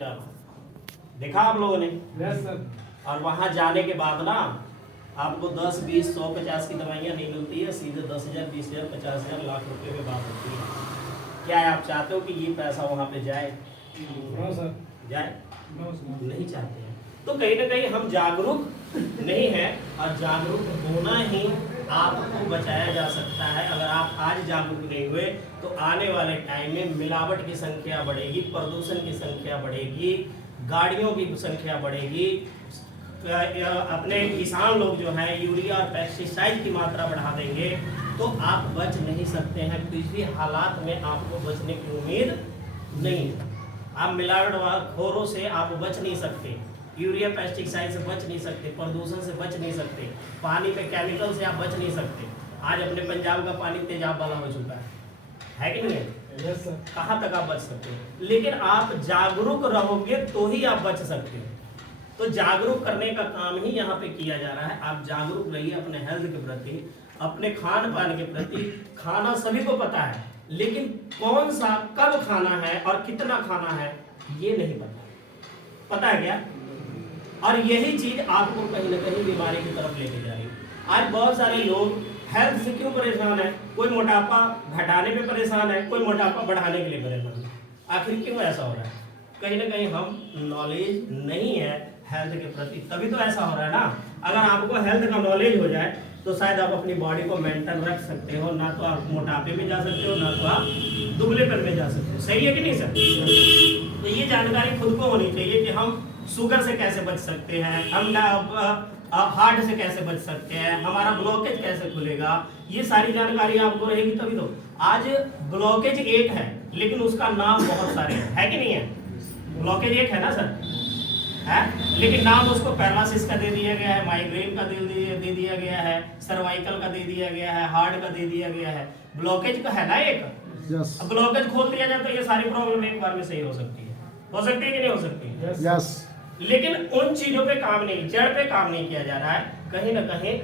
Sector देखा आप लोगों ने? Yes sir. और वहां जाने के बाद ना आपको 10, 20, 100, 50 की दवाइयाँ नहीं मिलती है, सीधे 10,000, 20,000, 50,000, लाख रुपए में बात होती है। क्या है, आप चाहते हो कि ये पैसा वहाँ पे जाए? No sir. जाए? No sir. नहीं चाहते हैं। तो कहीं ना कहीं हम जागरूक नहीं है, और जागरूक होना ही आपको बचाया जा सकता है। अगर आप आज जागरूक नहीं हुए तो आने वाले टाइम में मिलावट की संख्या बढ़ेगी, प्रदूषण की संख्या बढ़ेगी, गाड़ियों की संख्या बढ़ेगी, अपने किसान लोग जो हैं यूरिया और पेस्टिसाइड की मात्रा बढ़ा देंगे, तो आप बच नहीं सकते हैं। किसी हालात में आपको बचने की उम्मीद नहीं है। आप मिलावट खोरों से आप बच नहीं सकते, यूरिया पेस्टिसाइड से बच नहीं सकते, प्रदूषण से बच नहीं सकते, पानी में केमिकल से आप बच नहीं सकते। आज अपने पंजाब का पानी तेजाब वाला हो चुका है कि नहीं है? Yes sir. कहाँ तक आप बच सकते हैं? लेकिन आप जागरूक रहोगे तो ही आप बच सकते हो। तो जागरूक करने का काम ही यहाँ पे किया जा रहा है। आप जागरूक रहिए अपने हेल्थ के प्रति, अपने खान पान के प्रति। खाना सभी को पता है, लेकिन कौन सा कब खाना है और कितना खाना है ये नहीं पता। पता है क्या? और यही चीज आपको कहीं ना कहीं बीमारी की तरफ लेके जा रही है। आज बहुत सारे लोग हेल्थ से क्यों परेशान है? कोई मोटापा घटाने पे परेशान है, कोई मोटापा बढ़ाने के लिए परेशान है। आखिर क्यों ऐसा हो रहा है? कहीं ना कहीं हम नॉलेज नहीं है हेल्थ के प्रति, तभी तो ऐसा हो रहा है ना। अगर आपको हेल्थ का नॉलेज हो जाए तो शायद आप अपनी बॉडी को मेंटेन रख सकते हो, ना तो आप मोटापे में जा सकते हो, ना तो आप दुबलेपन में जा सकते हो। सही है कि नहीं सर? तो ये जानकारी खुद को होनी चाहिए कि हम शुगर से कैसे बच सकते हैं, हम हार्ट से कैसे बच सकते हैं, हमारा ब्लॉकेज कैसे खुलेगा। ये सारी जानकारी आपको रहेगी तभी तो। आज ब्लॉकेज एक है लेकिन उसका नाम बहुत सारे है कि नहीं है? ब्लॉकेज एक है ना सर, है, लेकिन नाम उसको पैरालिसिस का दे दिया गया है, माइग्रेन का दे दिया गया है, सर्वाइकल का दे दिया गया है, हार्ट का दे दिया गया है। ब्लॉकेज का है ना एक। यस। अब ब्लॉकेज खोल दिया जाए तो ये सारी प्रॉब्लम एक बार में सही हो सकती है। हो सकती है कि नहीं हो सकती? यस। लेकिन उन चीजों पे काम नहीं, जड़ पे काम नहीं किया जा रहा है, कहीं ना कहीं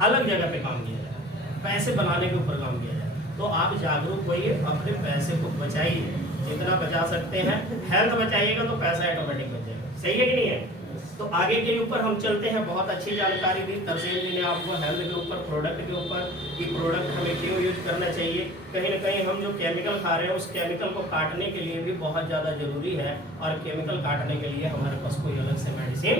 अलग जगह पे काम किया जा रहा है, पैसे बनाने के ऊपर काम किया जा रहा है। तो आप जागरूक होइए, अपने पैसे को बचाइए, जितना बचा सकते हैं। हेल्थ बचाइएगा तो पैसा ऑटोमेटिक बचेगा। सही है कि नहीं है? तो आगे के ऊपर हम चलते हैं। बहुत अच्छी जानकारी दी तरसेम जी ने आपको हेल्थ के ऊपर, प्रोडक्ट के ऊपर, कि प्रोडक्ट हमें क्यों यूज करना चाहिए। कहीं ना कहीं हम जो केमिकल खा रहे हैं उस केमिकल को काटने के लिए भी बहुत ज़्यादा जरूरी है, और केमिकल काटने के लिए हमारे पास कोई अलग से मेडिसिन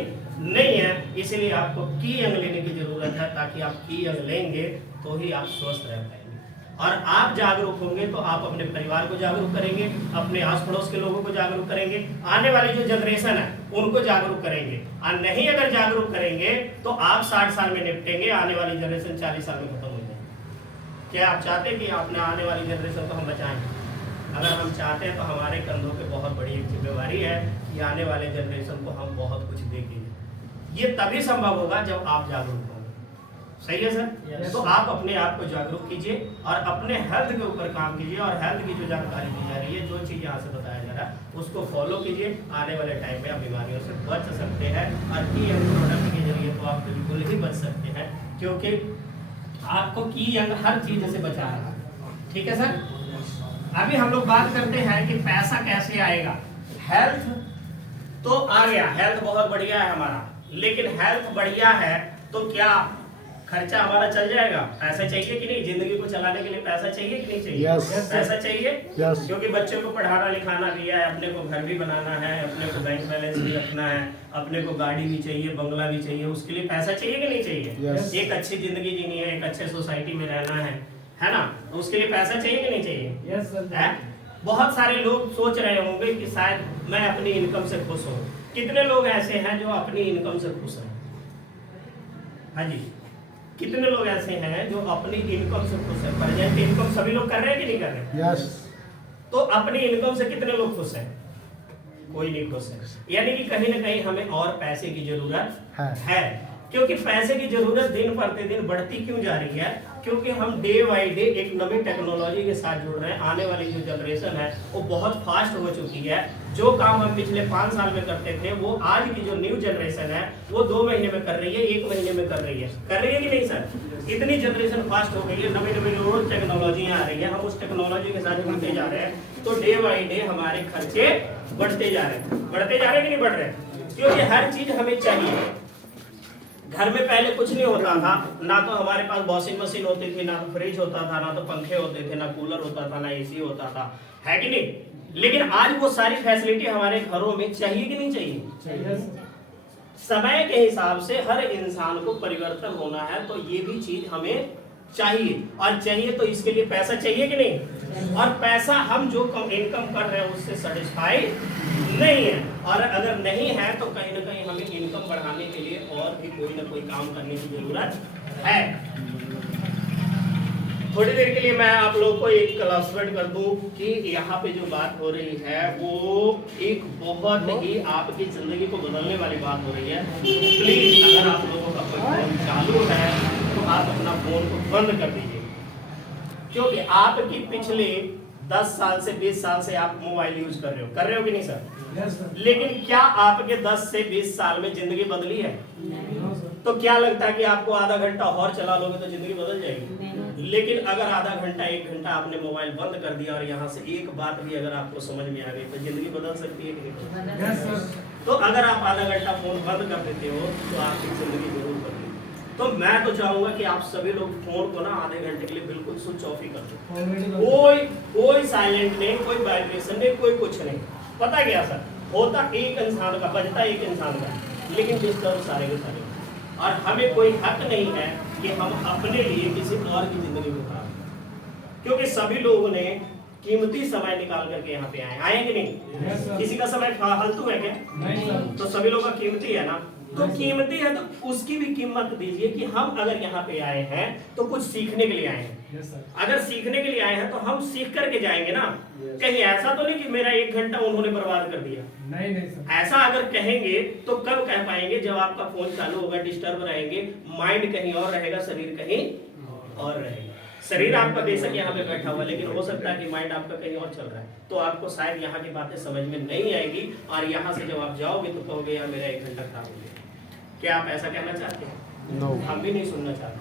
नहीं है। इसीलिए आपको की अंग लेने की जरूरत है, ताकि आप की अंग लेंगे तो ही आप स्वस्थ रह पाएंगे। और आप जागरूक होंगे तो आप अपने परिवार को जागरूक करेंगे, अपने आस पड़ोस के लोगों को जागरूक करेंगे, आने वाली जो जनरेशन है उनको जागरूक करेंगे। और नहीं अगर जागरूक करेंगे तो आप 60 साल में निपटेंगे, आने वाली जनरेशन 40 साल में खत्म हो जाएगी। क्या आप चाहते हैं कि अपने आने वाली जनरेशन को हम बचाएं? अगर हम चाहते हैं तो हमारे कंधों पे बहुत बड़ी एक जिम्मेवारी है कि आने वाले जनरेशन को हम बहुत कुछ देंगे। ये तभी संभव होगा जब आप जागरूक होंगे। सही है सर? Yes. तो आप अपने आप को जागरूक कीजिए और अपने हेल्थ के ऊपर काम कीजिए, और हेल्थ की जो जानकारी दी जा रही है, जो चीज़ यहाँ से बताया जा रहा है उसको फॉलो कीजिए। आने वाले टाइम में आप बीमारियों से बच सकते हैं, और की अंग प्रोडक्ट के जरिए तो आप बिल्कुल ही बच सकते हैं, क्योंकि आपको की अंग हर चीज़ से बचा रहा है। ठीक है सर? अभी हम लोग बात करते हैं कि पैसा कैसे आएगा। हेल्थ तो आ गया, हेल्थ बहुत बढ़िया है हमारा, लेकिन हेल्थ बढ़िया है तो क्या खर्चा हमारा चल जाएगा? पैसा चाहिए कि नहीं? जिंदगी को चलाने के लिए पैसा चाहिए कि नहीं चाहिए? Yes. पैसा चाहिए। Yes. क्योंकि बच्चों को पढ़ाना लिखाना भी है, अपने को घर भी बनाना है, अपने को बैंक बैलेंस भी रखना है, अपने को गाड़ी भी चाहिए, बंगला भी चाहिए, उसके लिए पैसा चाहिए कि नहीं चाहिए? Yes. एक अच्छी जिंदगी जीनी है, एक अच्छे सोसाइटी में रहना है ना? तो उसके लिए पैसा चाहिए कि नहीं चाहिए? Yes sir. है? बहुत सारे लोग सोच रहे होंगे कि शायद मैं अपनी इनकम से खुश हूँ। कितने लोग ऐसे हैं जो अपनी इनकम से खुश हैं? हाँ जी, कितने लोग ऐसे हैं जो अपनी इनकम से खुश हैं? प्रेजेंट इनकम सभी लोग कर रहे हैं कि नहीं कर रहे? यस। तो अपनी इनकम से कितने लोग खुश हैं? कोई नहीं खुश है। यानी कि कहीं ना कहीं हमें और पैसे की जरूरत है। क्योंकि पैसे की जरूरत दिन प्रतिदिन बढ़ती क्यों जा रही है? क्योंकि हम डे बाई डे एक नई टेक्नोलॉजी के साथ जुड़ रहे हैं। आने वाली जो जनरेशन है वो बहुत फास्ट हो चुकी है। जो काम हम पिछले 5 साल में करते थे वो आज की जो न्यू जनरेशन है वो 2 महीने में कर रही है, 1 महीने में कर रही है कि नहीं सर? इतनी जनरेशन फास्ट हो गई है, नई रोज टेक्नोलॉजी आ रही है, हम उस टेक्नोलॉजी के साथ जुड़ते जा रहे हैं। तो डे बाई डे हमारे खर्चे बढ़ते जा रहे कि नहीं बढ़ रहे? क्योंकि हर चीज हमें चाहिए। घर में पहले कुछ नहीं होता था, ना तो हमारे पास वॉशिंग मशीन होती थी, ना तो फ्रिज होता था, ना तो पंखे होते थे, ना कूलर होता था, ना एसी होता था, है कि नहीं? लेकिन आज वो सारी फैसिलिटी हमारे घरों में चाहिए कि नहीं चाहिए? समय के हिसाब से हर इंसान को परिवर्तन होना है, तो ये भी चीज हमें चाहिए। और चाहिए तो इसके लिए पैसा चाहिए कि नहीं? और पैसा हम जो इनकम कर रहे हैं उससे सेटिस्फाइड नहीं है, और अगर नहीं है तो कहीं ना कहीं हमें इनकम बढ़ाने के लिए और भी कोई ना कोई काम करने की जरूरत है। थोड़ी देर के लिए मैं आप लोगों को एक क्लासमेट कर दूं कि यहाँ पे जो बात हो रही है वो एक बहुत ही आपकी जिंदगी को बदलने वाली बात हो रही है। प्लीज अगर आप लोगों का फोन चालू है तो आप अपना फोन को बंद कर दीजिए, क्योंकि आपकी पिछले 10 साल से 20 साल से आप मोबाइल यूज कर रहे हो कि नहीं सर? लेकिन क्या आपके 10 से 20 साल में जिंदगी बदली है? तो क्या लगता है कि आपको आधा घंटा और चला लोगे तो जिंदगी बदल जाएगी? लेकिन अगर आधा घंटा 1 घंटा आपने मोबाइल बंद कर दिया और यहाँ से एक बात भी अगर आपको समझ में आ गई तो जिंदगी बदल सकती है कि नहीं? तो अगर आप आधा घंटा फोन बंद कर देते हो तो आपकी जिंदगी जरूर बदलेगी। तो मैं तो चाहूंगा कि आप सभी लोग फोन को ना आधे घंटे के लिए बिल्कुल स्विच ऑफ ही कर दो। कोई साइलेंट नहीं, कोई वाइब्रेशन नहीं, कोई कुछ नहीं। पता क्या सर, होता एक इंसान का, बजता एक इंसान का, लेकिन डिस्टर्ब सारे के सारे। और हमें कोई हक नहीं है कि हम अपने लिए किसी और की जिंदगी को खराब करें, क्योंकि सभी लोगों ने कीमती समय निकाल करके यहाँ पे आए कि नहीं? किसी का समय फालतू है क्या? नहीं। तो सभी लोगों का कीमती है ना, तो कीमती है तो उसकी भी कीमत दीजिए कि हम अगर यहाँ पे आए हैं तो कुछ सीखने के लिए आए हैं। अगर सीखने के लिए आए हैं तो हम सीख करके जाएंगे ना। कहीं ऐसा तो नहीं कि मेरा 1 घंटा उन्होंने बर्बाद कर दिया। नहीं सर। ऐसा अगर कहेंगे तो कब कह पाएंगे? जब आपका फोन चालू होगा, डिस्टर्ब रहेंगे, माइंड कहीं और रहेगा, शरीर कहीं और रहेगा। शरीर आपका बेशक यहाँ पे बैठा हुआ, लेकिन हो सकता है कि माइंड आपका कहीं और चल रहा है, तो आपको शायद यहाँ की बातें समझ में नहीं आएगी, और यहाँ से जब आप जाओगे तो कहोगे यार मेरा 1 घंटा खराब हो गया। क्या आप ऐसा कहना चाहते हैं? No. हम भी नहीं सुनना चाहते,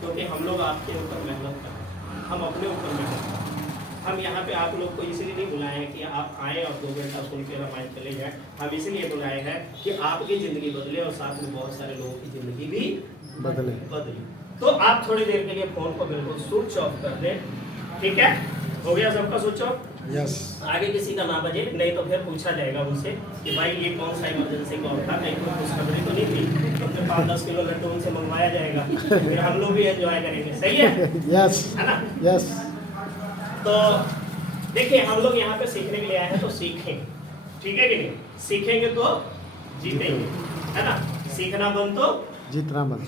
क्योंकि हम लोग आपके ऊपर मेहनत कर रहे हैं, हम अपने ऊपर मेहनत कर रहे हैं। हम यहाँ पे आप लोग को इसलिए नहीं बुलाए हैं कि आप आए और 2 घंटा सुन के रामायण चले जाए। हम इसलिए बुलाए हैं कि आपकी जिंदगी बदले और साथ में बहुत सारे लोगों की जिंदगी भी बदले। तो आप थोड़ी देर के लिए फोन को बिल्कुल स्विच ऑफ कर दें, ठीक है? हो गया सबका स्विच ऑफ? यस। आगे किसी का ना बजे, नहीं तो फिर पूछा जाएगा उनसे कि भाई ये कौन सा इमरजेंसी कॉल था, कहीं कोई खुशखबरी तो नहीं थी, तो फिर 5-10 किलो लड्डू उनसे मंगवाया जाएगा, फिर हम लोग भी एंजॉय करेंगे। सही है? यस, है ना? यस। तो देखिए, हम लोग यहाँ पे सीखने के लिए आए हैं, तो सीखें, ठीक है कि नहीं? सीखेंगे तो जीतेंगे, है ना? सीखना बंद तो जीतना बंद।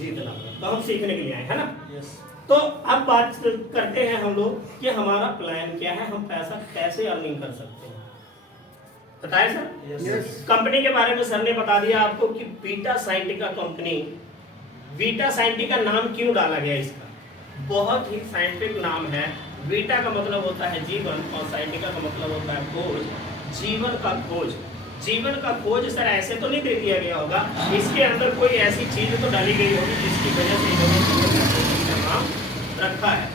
तो हम सीखने के लिए आए, है ना? यस। तो अब बात करते हैं हम लोग कि हमारा प्लान क्या है, हम पैसा कैसे अर्निंग कर सकते हैं। बताए सर? यस। कंपनी के बारे में सर ने बता दिया आपको कि बीटा साइंटिका कंपनी। बीटा साइंटिका नाम क्यों डाला गया इसका? बहुत ही साइंटिफिक नाम है। बीटा का मतलब होता है जीवन, और साइंटिका का मतलब होता है खोज, जीवन का खोज। जीवन का खोज सर ऐसे तो नहीं दे दिया गया होगा, इसके अंदर कोई ऐसी चीज तो डाली गई होगी जिसकी वजह से इन्होंने नाम रखा है।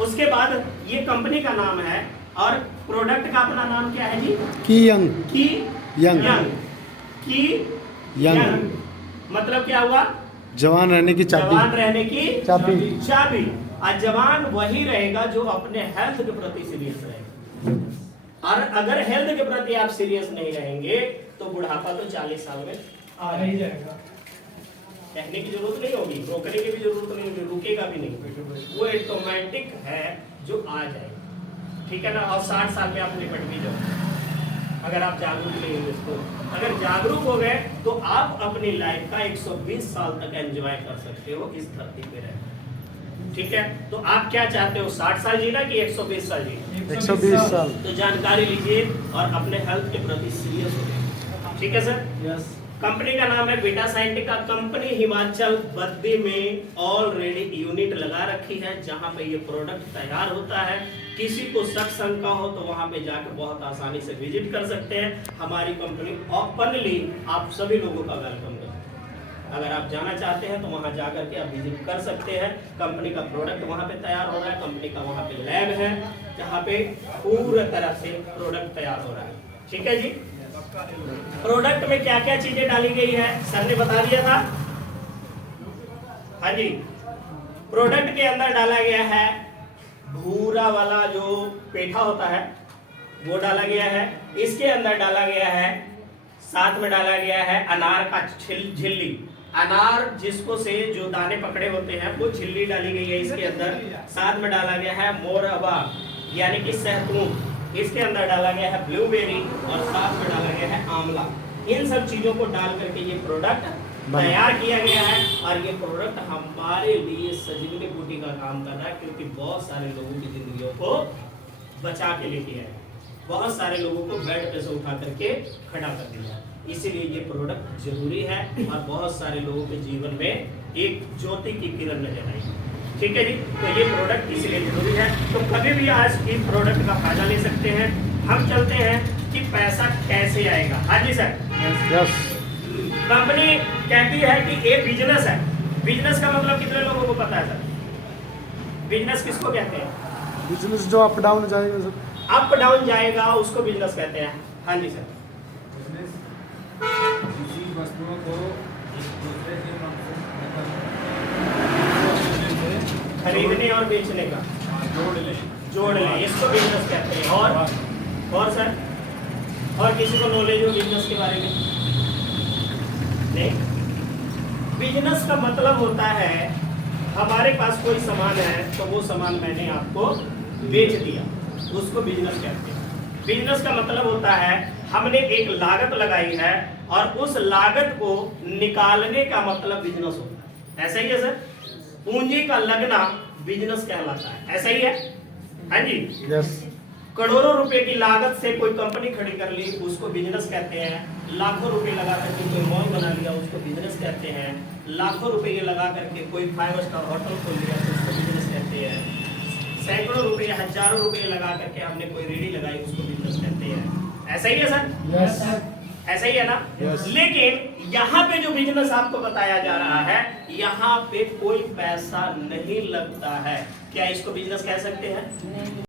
उसके बाद ये कंपनी का नाम है, और प्रोडक्ट का अपना नाम क्या है जी? की यंग। मतलब क्या हुआ? जवान रहने की चाबी। जवान रहने की चाबी। और जवान वही रहेगा जो अपने हेल्थ के प्रति सीरियस रहेगा, और अगर हेल्थ के प्रति आप सीरियस नहीं रहेंगे तो बुढ़ापा तो 40 साल में आ ही जाएगा। कहने की जरूरत नहीं होगी, रोकने की भी जरूरत नहीं होगी, रुकेगा भी नहीं, वो ऑटोमेटिक है जो आ जाएगा, ठीक है ना? और 60 साल में आप निपट भी जाओ अगर आप जागरूक नहीं होंगे। तो अगर जागरूक हो गए तो आप अपनी लाइफ का 120 साल तक एंजॉय कर सकते हो इस धरती पे रहकर, ठीक है? तो आप क्या चाहते हो, 60 साल जीना कि 120 साल जीना? 120 साल। तो जानकारी लीजिए और अपने हेल्थ के प्रति सीरियस हो जाइए, ठीक है सर? यस। कंपनी का नाम है बीटा साइंटिका। कंपनी हिमाचल बद्दी में ऑलरेडी यूनिट लगा रखी है जहां पे ये प्रोडक्ट तैयार होता है। किसी को शक शंका हो तो वहां पे जाकर बहुत आसानी से विजिट कर सकते हैं। हमारी कंपनी ओपनली आप सभी लोगों का वेलकम करती है। अगर आप जाना चाहते हैं तो वहां जाकर के आप विजिट कर सकते हैं। कंपनी का प्रोडक्ट वहां पे तैयार हो रहा है, कंपनी का वहां पे लैब है जहां पे पूरी तरह से प्रोडक्ट तैयार हो रहा है। ठीक है जी। प्रोडक्ट में क्या क्या चीजें डाली गई है सर ने बता दिया था। हाँ जी, प्रोडक्ट के अंदर डाला गया है भूरा वाला जो पेठा होता है वो डाला गया है। इसके अंदर डाला गया है, साथ में डाला गया है अनार का झिल्ली। अनार जिसको से जो दाने पकड़े होते हैं वो झिल्ली डाली गई है इसके अंदर। साथ में डाला गया है मोरअबा यानी कि सहतूत। इसके अंदर डाला गया है ब्लूबेरी और साथ में डाला गया है आंवला। इन सब चीजों को डाल करके ये प्रोडक्ट तैयार किया गया है और ये प्रोडक्ट हमारे लिए सजीवनी बूटी का काम कर रहा है, क्योंकि बहुत सारे लोगों की जिंदगियों को बचा के लेके आया है। बहुत सारे लोगों को बेड पे से उठा करके खड़ा कर दिया है। इसीलिए ये प्रोडक्ट जरूरी है और बहुत सारे लोगों के जीवन में एक ज्योति की किरण नजर आई। ठीक है जी, तो ये प्रोडक्ट इसलिए जरूरी है। तो कभी भी आज इस प्रोडक्ट का फायदा ले सकते हैं। हम चलते हैं कि पैसा कैसे आएगा। हाँ जी सर। यस। कंपनी कहती है कि ये बिजनेस है। बिजनेस का मतलब कितने लोगों को पता है सर? बिजनेस किसको कहते हैं? बिजनेस जो अप डाउन जाएगा सर, अप डाउन जाएगा उसको बिजनेस कहते हैं। हाँ जी सर। बिजनेस किसी वस्तुओं को एक दूसरे के खरीदने और बेचने का जोड़ ले, इसको बिजनेस कहते हैं। और सर, और किसी को नॉलेज हो बिजनेस के बारे में? नहीं। बिजनेस का मतलब होता है हमारे पास कोई सामान है तो वो सामान मैंने आपको बेच दिया, उसको बिजनेस कहते हैं। बिजनेस का मतलब होता है हमने एक लागत लगाई है और उस लागत को निकालने का मतलब बिजनेस होता है। ऐसा ही है सर, पूंजी का लगना बिजनेस कहलाता है। ऐसा ही है। हाँ जी। यस। करोड़ों रुपए की लागत से कोई कंपनी खड़ी कर ली उसको बिजनेस कहते हैं। लाखों रुपए लगा करके कोई मॉल बना लिया उसको बिजनेस कहते हैं। लाखों रुपए लगा करके कोई 5 स्टार होटल खोल लिया तो उसको बिजनेस कहते हैं। सैकड़ों रुपए, हजारों रुपए लगा करके हमने कोई रेडी लगाई उसको बिजनेस कहते हैं। ऐसा ही है सर? यस। ऐसा ही है ना? Yes. लेकिन यहाँ पे जो बिजनेस आपको बताया जा रहा है यहाँ पे कोई पैसा नहीं लगता है। क्या इसको बिजनेस कह सकते हैं?